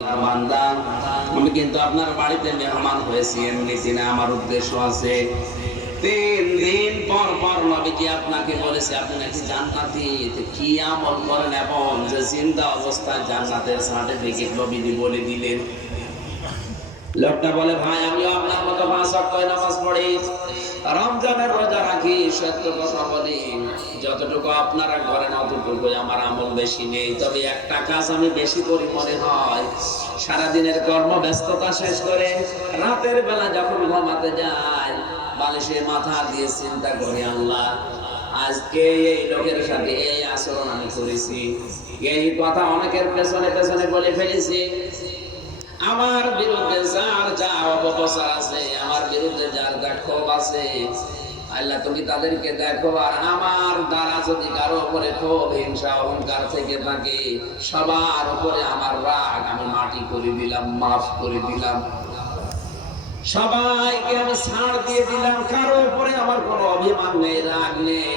বান্দা, আমি কিন্তু আপনার বাড়িতে মেহমান হয়েছি, এমনিতে না, আমার উদ্দেশ্য আছে। 3 দিন পর পর নবীজি আপনাকে বলেছে আপনি নাকি জান্নাতি, কি আমল করেন এবং যে জিন্দা অবস্থায় জান্নাতের সার্টিফিকেট নবীজি বলে দিলেন। লোকটা বলে, ভাই আমিও আপনার মতো 5 ওয়াক্ত নামাজ পড়ি, রমজানের রোজা রাখি, সত্য কথা বলি, যতটুকু আপনারা করেন অতটুকু আমার আমল বেশি নেই। তবে একটা কাজ আমি বেশি করি মনে হয়, সারাদিনের কর্ম ব্যস্ততা শেষ করে রাতের বেলা যখন ঘুমাতে যাই, বালিশে মাথা দিয়ে চিন্তা করি, আল্লাহ আজকে এই লোকের সাথে এই আচরণ আমি করেছি, এই কথা অনেকের পেছনে পেছনে বলে ফেলেছি, আমার বিরুদ্ধে যার যা অপপ্রচার আছে, আমার বিরুদ্ধে যার যা ক্ষোভ আছে, আল্লাহ তুমি তাদেরকে দেখো। আর আমার দ্বারা যদি কারো উপরে ক্ষোভ, হিংসা, অহংকার থেকে থাকে, সবার উপরে আমার রাগ আমি মাটি করে দিলাম, মাফ করে দিলাম, সবাইকে আমি ছাড় দিয়ে দিলাম, কারো উপরে আমার কোনো অভিমান নেই, রাগ নেই,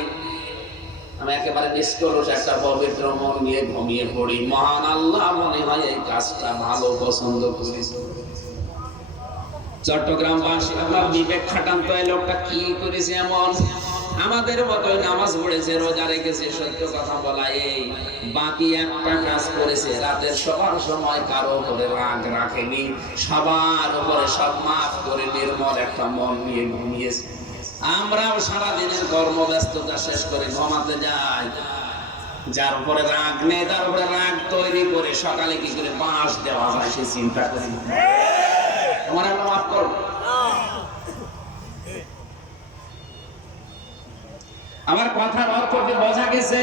আমি একেবারে নিষ্কলুষ একটা পবিত্র মন নিয়ে ঘুমিয়ে পড়ি। মহান আল্লাহ মনে হয় এই কাজটা ভালো পছন্দ করেছে। চট্টগ্রামবাসী আপনার বিবেক খাটান তো, এই লোকটা কি করেছে এমন? আমাদের মতোই নামাজ পড়েছে, রোজা রেখেছে, সত্য কথা বলা, এই বাকি একটা কাজ করেছে, রাতের সবার সময় কারো উপরে রাগ রাখেনি, সবার উপরে সব মাফ করে নির্মল একটা মন নিয়ে ঘুমিয়েছে। আমরাও সারাদিনের কর্মব্যস্ততা শেষ করে ঘুমাতে যাই, যার উপরে রাগ নেই তার উপরে রাগ তৈরি করে সকালে কি করে বাঁশ দেওয়া যায় সে চিন্তা করি। তোমার আমরা মাফ করো। আমার কথার অর্থ কি বোঝা গেছে?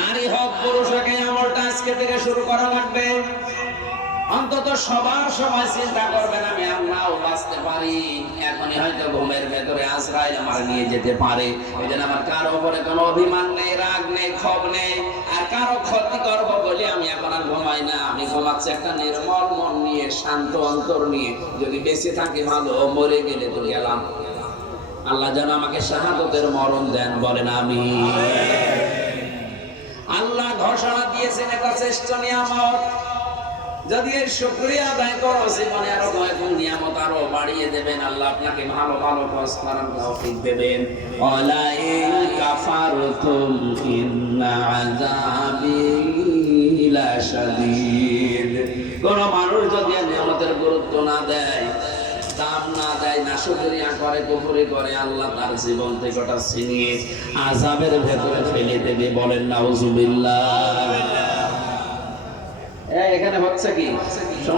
নারী হোক পুরুষ হোক, এই আমলটা আজকে থেকে শুরু করা লাগবে। অন্তত সবার সময় চিন্তা করবেন আমি আমরাও বাঁচতে পারি, এখনই হয়তো ঘুমের ভেতরে আজরাইল আমার নিয়ে যেতে পারে, এই জন্য আমার কারো উপরে কোনো অভিমান নেই, রাগ নেই, ক্ষোভ নেই, আর কারো ক্ষতি করবো বলে আমি এখন আর ঘুমাই না। আমি ঘুমাচ্ছি একটা নির্মল মন নিয়ে, শান্ত অন্তর নিয়ে। যদি বেঁচে থাকি ভালো, মরে গেলে তো গেলাম। আল্লাহ যেন আমাকে শাহাদাতের মরণ দেন, বলেন আমিন। আল্লাহ ঘোষণা দিয়েছেন এটা শ্রেষ্ঠ নিয়ামত, যদি এর শুকরিয়া আদায় করো জীবনে আরো কয়েকগুণ নিয়ামত আরো বাড়িয়ে দেবেন। আল্লাহ আপনাকে ভালো ভালো কাজ করার তৌফিক দেবেন। ওয়ালা ইন কাফারতুম ইন্না আযাবি লাশাদীদ। কোন মানুষ যদি নিয়ামতের গুরুত্ব না দেয়, দাম না দেয়, না শুকরিয়া করে, কুফরি করে, আল্লাহ তার জীবন থেকে ওটা ছিনিয়ে আযাবের ভেতরে ফেলে দেবে, বলেন নাউজুবিল্লাহ। এখানে হচ্ছে কি?